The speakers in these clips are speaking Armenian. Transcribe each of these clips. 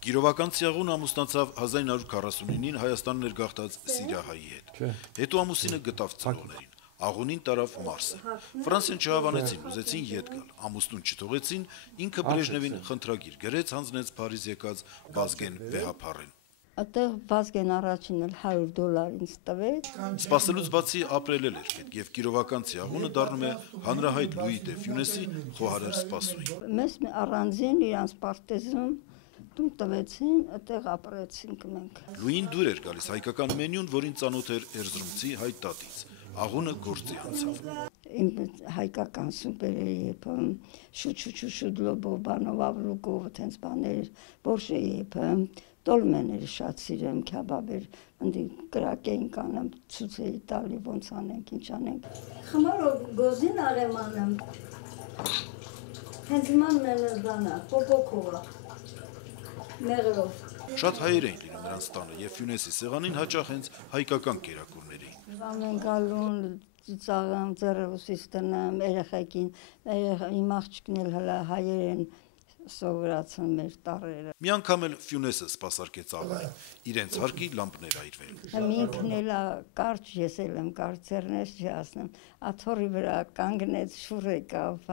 Կիրովական Ցիաղուն ամուսնացավ 1949-ին Հայաստան ներգաղթած սիրիահայի հետ։ Հետո ամուսինը գտավ ծնողներին։ Աղունին տարավ Մարսը։ Ֆրանսիան չհավանեցին, ուզեցին ետ գալ, ամուսնուն չթողեցին, ինքը Բրեժնևին խնդրագիր գրեց, հանձնեց Փարիզ եկած Վազգեն Վեհափառին։ Այդտեղ Վազգեն առաջին էլ $100 ինձ տվեց։ Սպասելուց բացի ապրել էր պետք եւ Կիրովական Ցիաղունը դառնում է հանրահայտ Լուի դե Ֆյունեսի խոհարար սպասուհի։ Մեզ առանձին իրանց պարտեզում տուն տվեցին, այդտեղ ապրեցինք մենք։ Լուին դուր էր գալիս հայկական մենյուն, որին ծանոթ էր Էրզրումցի հայ տատից։ Աղունը գործի անցավ։ Իմ հայկական սուպերը եփում, շուտ լոբովանով ավլուկով, տենց բաներ, բորշե եփում, տոլմեներ շատ սիրեմ, քյաբաբեր, ընդ կրակ էին կանեմ, ցույց էի տալի ոնց անենք, ինչ անենք։ Խմորով գոզին արեմանեմ։ Հենց ման մենզանա, պոպոկովա։ Մեղրով։ Շատ հայեր էին լինում նրանց տանը եւ Ֆյունեսի սեղանին հաճախ հենց հայկական կերակուրներ էին։ Ամեն գալուն ծաղամ ձեռովսից տնեմ երեխեքին, իմ աղջիկն էլ հələ հայեր են սովորացան մեր տարերը։ Մի անգամ էլ Ֆյունեսը սպասարկեց աղային, իրենց հարկի լամպներ այրվել։ Ինքն էլ կարճ ես էլ եմ կարճ ձեռնես չի ասնեմ, աթոռի վրա կանգնեց շուռ եկավ,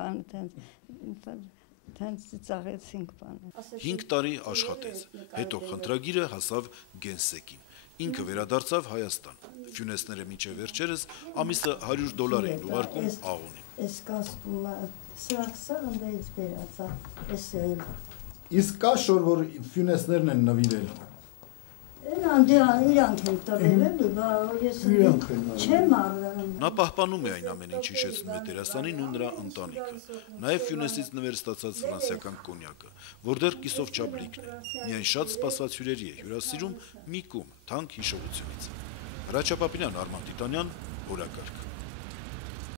Տենց ծաղեցինք բանը։ 5 տարի աշխատեց, հետո խնդրագիրը հասավ Գենսեկին։ Ինքը վերադարձավ Հայաստան։ Ֆյունեսները մինչև վերջերս ամիսը $100 էին ուղարկում Աղունին։ Այս կասկումը սա ընդից բերածա, էս էլ։ Իսկ կա շոր, որ Ֆյունեսներն են նվիրել։ Իրանք են տվել էլի, բա ես չեմ արվում։ Նա պահպանում է այն ամեն ինչ հիշեցնում է դերասանին ու նրա ընտանիքը։ Նաև Ֆյունեսից նվեր ստացած ֆրանսիական կոնյակը, որ դեռ կիսով չափ լիքն է։ Միայն շատ սպասված հյուրերի է հյուրասիրում մի կում թանկ հիշողությունից։ Հրաչյա Պապինյան, Արման Տիտանյան, օրակարգ։